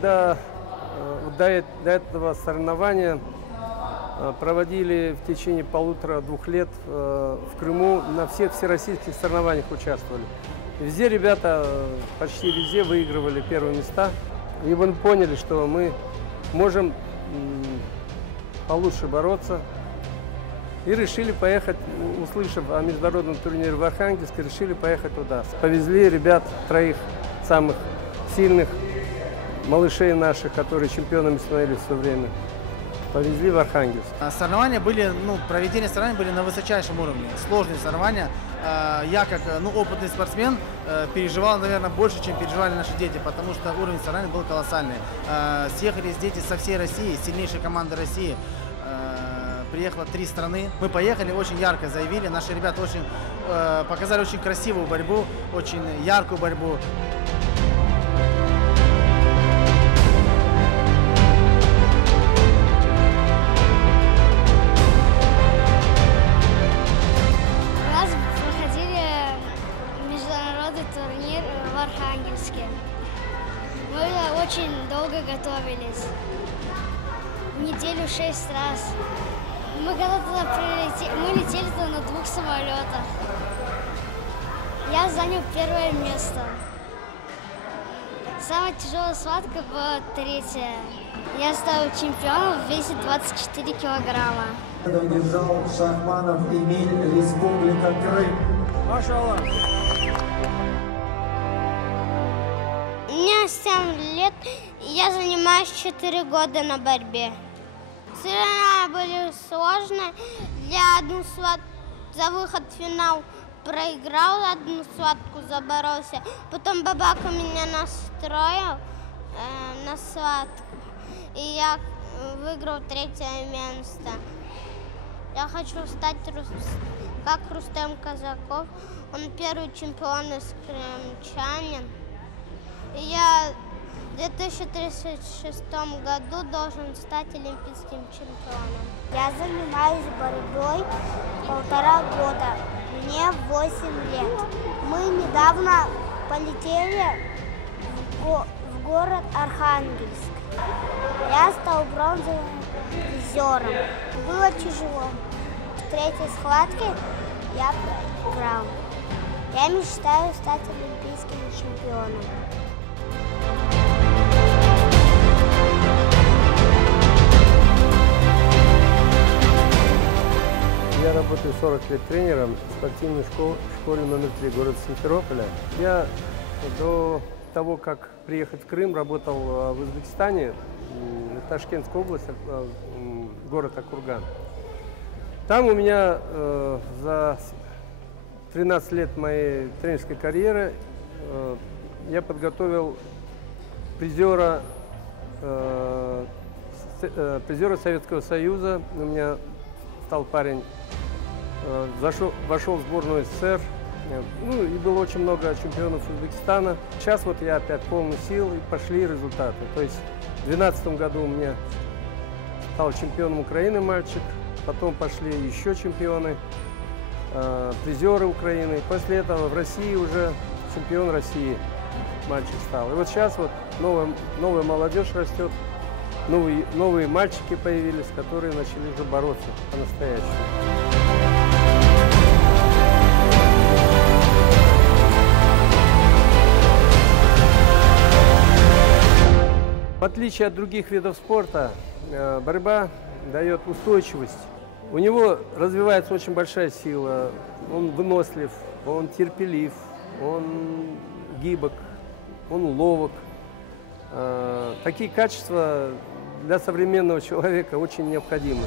до этого соревнования проводили в течение 1,5-2 лет в Крыму, на всех всероссийских соревнованиях участвовали. Везде ребята, почти везде выигрывали первые места. И мы поняли, что мы можем получше бороться. И решили поехать, услышав о международном турнире в Архангельске, решили поехать туда. Повезли ребят, 3 самых сильных малышей наших, которые чемпионами становились в свое время. Повезли в Архангельск. Соревнования были, проведение соревнований были на высочайшем уровне. Сложные соревнования. Я, как опытный спортсмен, переживал, наверное, больше, чем переживали наши дети, потому что уровень соревнований был колоссальный. Съехались дети со всей России, сильнейшей команды России. Приехало 3 страны. Мы поехали, очень ярко заявили. Наши ребята показали очень красивую борьбу, очень яркую борьбу. У нас проходили международный турнир в Архангельске. Мы очень долго готовились. Неделю 6 раз. Мы когда туда прилетели, мы летели туда на 2 самолетах. Я занял 1 место. Самая тяжелая схватка была 3-я. Я стал чемпионом в весе 24 килограмма. Удержал Шахманов Эмиль, Республика Крым. Машаллах. Мне 7 лет, и я занимаюсь 4 года на борьбе. Соревнования были сложные. Я одну схватку за выход в финал проиграл, одну схватку заборолся. Потом Бабака меня настроил на схватку, и я выиграл 3-е место. Я хочу стать как Рустем Казаков. Он первый чемпион из крымчанин. И я в 2036 году должен стать олимпийским чемпионом. Я занимаюсь борьбой 1,5 года. Мне 8 лет. Мы недавно полетели в город Архангельск. Я стал бронзовым призером. Было тяжело. В 3-й схватке я проиграл. Я мечтаю стать олимпийским чемпионом. Я работаю 40 лет тренером в спортивной школе номер 3 города Симферополя. Я до того, как приехать в Крым, работал в Узбекистане, в Ташкентской области, город Акурган. Там у меня за 13 лет моей тренерской карьеры я подготовил призера Советского Союза. У меня стал парень, вошел в сборную СССР. Ну, и было очень много чемпионов Узбекистана. Сейчас вот я опять полный сил, и пошли результаты. То есть в 2012 году у меня стал чемпионом Украины мальчик, потом пошли еще чемпионы, призеры Украины. После этого в России уже чемпион России мальчик стал. И вот сейчас вот новая молодежь растет, новые мальчики появились, которые начали уже бороться по-настоящему. В отличие от других видов спорта, борьба дает устойчивость. У него развивается очень большая сила, он вынослив, он терпелив, он гибок, он ловок. Такие качества для современного человека очень необходимы.